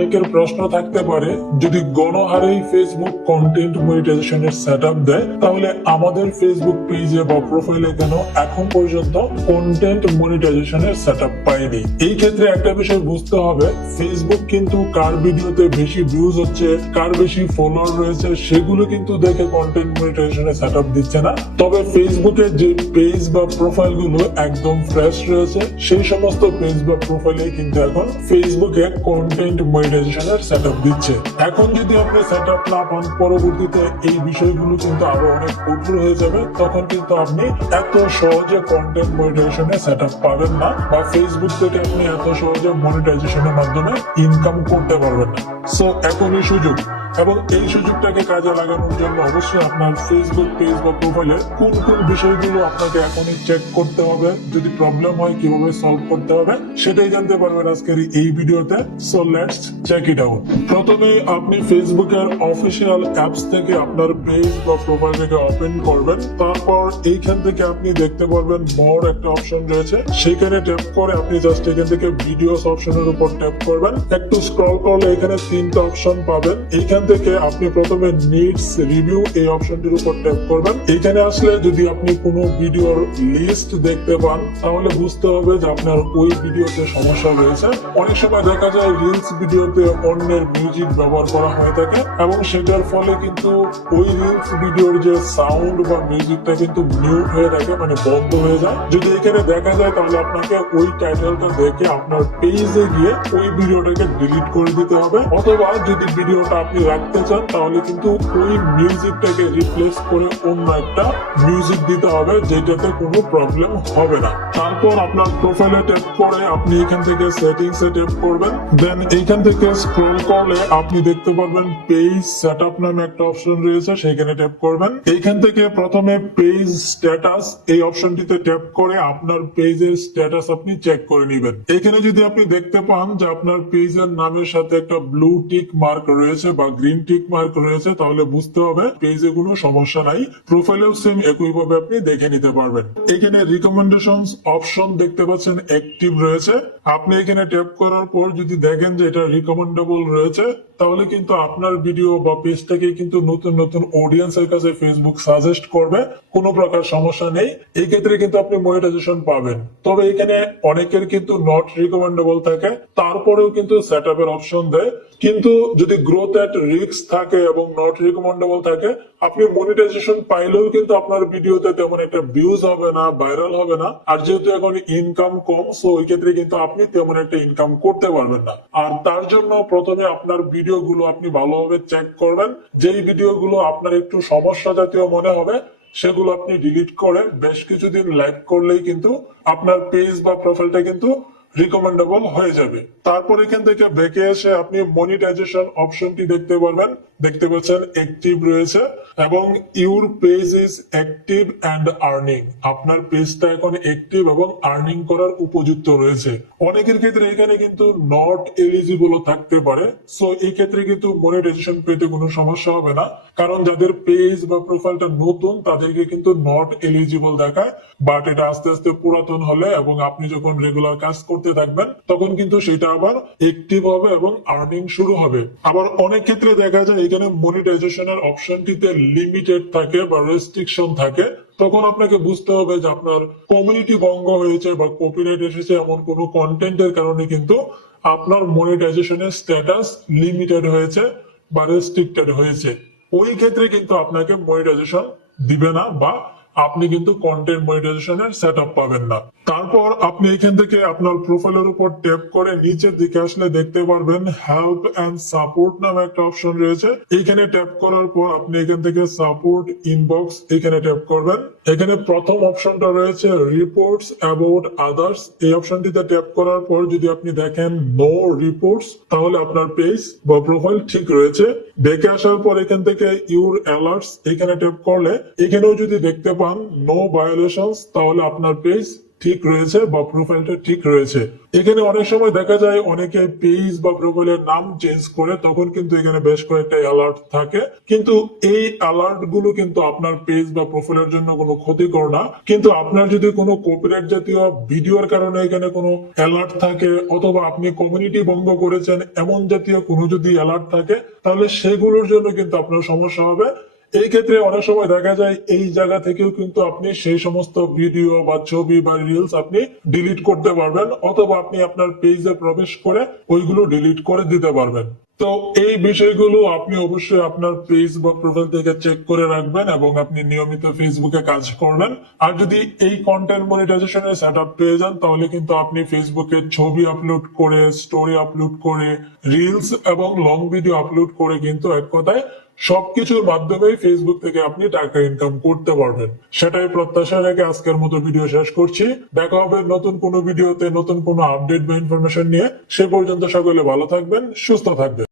অনেকের প্রশ্ন থাকতে পারে, যদি গণহারেই ফেসবুক কন্টেন্ট মনিটাইজেশনের সেটআপ দেয়, তাহলে আমাদের ফেসবুক পেজে বা প্রোফাইলে কেন এখন পর্যন্ত কন্টেন্ট মনিটাইজেশনের সেটআপ পায়নি? এই ক্ষেত্রে একটা বিষয় বুঝতে হবে, ফেসবুক কিন্তু কার ভিডিওতে বেশি ভিউজ হচ্ছে, কার বেশি ফলোয়ার রয়েছে, সেগুলো কিন্তু দেখে কন্টেন্ট মনিটাইজেশনের সেটআপ দিচ্ছে না। তবে ফেসবুকের যে পেজ বা প্রোফাইল গুলো একদম ফ্রেশ রয়েছে, সেই সমস্ত পেজ বা প্রোফাইলে কিন্তু এখন ফেসবুকে কন্টেন্ট মনিটাইজেশনের সেটআপ দিচ্ছে। এখন যদি আপনি সেটআপ না পান, পরবর্তীতে এই বিষয়গুলো কিন্তু আরো অনেক কঠোর হয়ে যাবে। তখন কিন্তু আপনি এত সহজে কন্টেন্ট মনিটাইজেশনের সেটআপ পাবেন না, বা ফেসবুক থেকে আপনি এত সহজে মনিটাইজেশনের মাধ্যমে ইনকাম করতে পারবেন না। সো এখনই সুযোগ, এবং এই সুযোগটাকে কাজে লাগানোর জন্য অবশ্যই আপনার ফেসবুক পেজ বা প্রোফাইলে কোন কোন বিষয়গুলো আপনাকে এখনই চেক করতে হবে, যদি প্রবলেম হয় কিভাবে সলভ করতে হবে, সেটাই জানতে পারবেন আজকের এই ভিডিওতে। So let's check it out. প্রথমে আপনি ফেসবুকের অফিসিয়াল অ্যাপস থেকে আপনার পেজ বা প্রোফাইলটাকে ওপেন করবেন। তারপর এইখান থেকে আপনি দেখতে পারবেন মোর একটা অপশন রয়েছে, সেখানে ট্যাপ করে আপনি জাস্ট এখান থেকে ভিডিওস অপশনের উপর ট্যাপ করবেন। একটু স্ক্রল করলে এখানে তিনটা অপশন পাবেন। এইখান থেকে আপনি প্রথমে নিডস রিভিউ এই অপশনটির উপর ট্যাপ করবেন। এখানে আসলে যদি আপনি কোনো ভিডিওর লিস্ট দেখতে পান, তাহলে বুঝতে হবে যে আপনার ওই ভিডিওতে সমস্যা রয়েছে। অনেক সময় দেখা যায় রিলস ভিডিওতে অন্যের মিউজিক ব্যবহার করা হয়ে থাকে, এবং সেটার ফলে কিন্তু ওই রিলস ভিডিওর যে সাউন্ড বা মিউজিকটা কিন্তু মিউট হয়ে থাকে, মানে বন্ধ হয়ে যায়। যদি এখানে দেখা যায়, তাহলে আপনাকে ওই টাইটেলটা দেখে আপনার পেজে গিয়ে ওই ভিডিওটাকে ডিলিট করে দিতে হবে। অথবা যদি ভিডিওটা আপনি রাখতে চান, তাহলে কিন্তু ওই মিউজিকটাকে রিপ্লেস করে অন্য একটা মিউজিক দিতে হবে, যেটাতে কোনো প্রবলেম হবে না। তারপর আপনার প্রোফাইলে ট্যাপ করে আপনি এখান থেকে সেটিংসে ট্যাপ করবেন। দেন এইখান থেকে স্ক্রল করলে আপনি দেখতে পারবেন পেজ সেটআপ নামে একটা অপশন রয়েছে, সেখানে ট্যাপ করবেন। এইখান থেকে প্রথমে পেজ স্ট্যাটাস এই অপশনটিতে ট্যাপ করে আপনার পেজের স্ট্যাটাস আপনি চেক করে নেবেন। এখানে যদি আপনি দেখতে পান যে আপনার পেজের নামের সাথে একটা ব্লু টিক মার্ক রয়েছে বা গ্রিন টিক মার্ক রয়েছে, তাহলে বুঝতে হবে পেজে কোনো সমস্যা নাই। প্রোফাইলেও সেম একইভাবে আপনি দেখে নিতে পারবেন। এখানে রিকমেন্ডেশনস অপশন দেখতে পাচ্ছেন অ্যাক্টিভ রয়েছে। আপনি এখানে ট্যাপ করার পর যদি দেখেন যে এটা রিকমেন্ডেবল রয়েছে, তাহলে কিন্তু আপনার ভিডিও বা পেজটাকে কিন্তু নতুন নতুন অডিয়েন্সের কাছে ফেসবুক সাজেস্ট করবে। কোনো প্রকার সমস্যা নেই, এই ক্ষেত্রে কিন্তু আপনি মনিটাইজেশন পাবেন। তবে এখানে অনেকের কিন্তু নট রিকমেন্ডেবল থাকে, তারপরেও কিন্তু সেটআপের অপশন দেয়। কিন্তু যদি গ্রোথ এট রিস্ক থাকে এবং নট রিকমেন্ডেবল থাকে, আপনি মনিটাইজেশন পাইলেও কিন্তু আপনার ভিডিওতে তেমন একটা ভিউজ হবে না, ভাইরাল হবে না। আর যেহেতু এখন ইনকাম কম, সো ওই ক্ষেত্রে কিন্তু আপনি তেমন একটা ইনকাম করতে পারবেন না। আর তার জন্য প্রথমে আপনার ভিডিওগুলো আপনি ভালোভাবে চেক করবেন। যেই ভিডিওগুলো আপনার একটু সমস্যা জাতীয় মনে হবে, সেগুলো আপনি ডিলিট করে বেশ কিছুদিন লাইভ করলেই কিন্তু আপনার পেজ বা প্রোফাইলটা কিন্তু রিকমেন্ডেবল হয়ে যাবে। তারপর এখান থেকে ব্যাকে এসে আপনি মনিটাইজেশন অপশনটি দেখতে পারবেন। দেখতে পাচ্ছেন অ্যাক্টিভ রয়েছে, এবং your page is active and earning. আপনার পেজটা এখন অ্যাক্টিভ এবং আর্নিং করার উপযুক্ত রয়েছে। অনেকের ক্ষেত্রে এখানে কিন্তু নট এলিজিবল থাকতে পারে, সো এই ক্ষেত্রে কিন্তু মনিটাইজেশন পেতে কোনো সমস্যা হবে না। কারণ যাদের পেজ বা প্রোফাইলটা নতুন, তাদেরকে কিন্তু নট এলিজিবল দেখায়। বাট এটা আস্তে আস্তে পুরাতন হলে এবং আপনি যখন রেগুলার কাজ করতে থাকবেন, তখন কিন্তু সেটা আবার অ্যাক্টিভ হবে এবং আর্নিং শুরু হবে। আবার অনেক ক্ষেত্রে দেখা যায় এখানে মনিটাইজেশনের অপশনটিতে লিমিটেড থাকে বা রেস্ট্রিকশন থাকে। তখন আপনাকে বুঝতে হবে যে আপনার কমিউনিটি ভঙ্গ হয়েছে বা কপিরাইট এসেছে, এমন কোনো কন্টেন্টের কারণে কিন্তু আপনার মনিটাইজেশনের স্ট্যাটাস লিমিটেড হয়েছে বা রেস্ট্রিক্টেড হয়েছে। ওই ক্ষেত্রে কিন্তু আপনাকে মনিটাইজেশন দিবে না, বা আপনি কিন্তু কন্টেন্ট মনিটাইজেশনের সেটআপ পাবেন না। তারপর আপনি এখান থেকে আপনার প্রোফাইলের উপর ট্যাপ করে নিচের দিকে আসলে দেখতে পারবেন হেল্প এন্ড সাপোর্ট নামে একটা অপশন রয়েছে। এখানে ট্যাপ করার পর আপনি এখান থেকে সাপোর্ট ইনবক্স এখানে ট্যাপ করবেন। এখানে প্রথম অপশনটা রয়েছে রিপোর্টস অ্যাবাউট আদার্স। এই অপশনটিতে ট্যাপ করার পর যদি আপনি দেখেন নো রিপোর্টস, তাহলে আপনার পেজ বা প্রোফাইল ঠিক রয়েছে। দেখে আসার পর এখান থেকে ইউর অ্যালার্টস এখানে ট্যাপ করলে এখানেও যদি দেখতে পান নো ভায়োলেশনস, তাহলে আপনার পেজ ঠিক রয়েছে বা প্রোফাইলটা ঠিক রয়েছে। এখানে অনেক সময় দেখা যায় অনেকে পেজ বা প্রোফাইলের নাম চেঞ্জ করে, তখন কিন্তু এখানে বেশ কয়েকটা অ্যালার্ট থাকে, কিন্তু এই অ্যালার্ট গুলো কিন্তু আপনার পেজ বা প্রোফাইলের জন্য কোনো ক্ষতিকর না। কিন্তু আপনার যদি কোনো কপিরাইট জাতীয় ভিডিওর কারণে এখানে কোনো অ্যালার্ট থাকে, অথবা আপনি কমিউনিটি ভঙ্গ করেছেন এমন জাতীয় কোনো যদি অ্যালার্ট থাকে, তাহলে সেগুলোর জন্য কিন্তু আপনার সমস্যা হবে। এই ক্ষেত্রে অনেক সময় দেখা যায় এই জায়গা থেকেও কিন্তু আপনি সেই সমস্ত ভিডিও বা ছবি বা রিলস আপনি ডিলিট করতে পারবেন, অথবা আপনি আপনার পেজে প্রবেশ করে ওইগুলো ডিলিট করে দিতে পারবেন। তো এই বিষয়গুলো আপনি অবশ্যই আপনার পেজ বা প্রোফাইল থেকে চেক করে রাখবেন, এবং আপনি নিয়মিত ফেসবুকে কাজ করবেন। আর যদি এই কন্টেন্ট মনিটাইজেশনের সেটআপ পেয়ে যান, তাহলে কিন্তু আপনি ফেসবুকে ছবি আপলোড করে, স্টোরি আপলোড করে, রিলস এবং লং ভিডিও আপলোড করে কিন্তু এক কথায় সবকিছুর মাধ্যমেই ফেসবুক থেকে আপনি টাকা ইনকাম করতে পারবেন। সেটাই প্রত্যাশা রেখে আজকের মতো ভিডিও শেষ করছি। দেখা হবে নতুন কোনো ভিডিওতে, নতুন কোনো আপডেট বা ইনফরমেশন নিয়ে। সে পর্যন্ত সকলে ভালো থাকবেন, সুস্থ থাকবেন।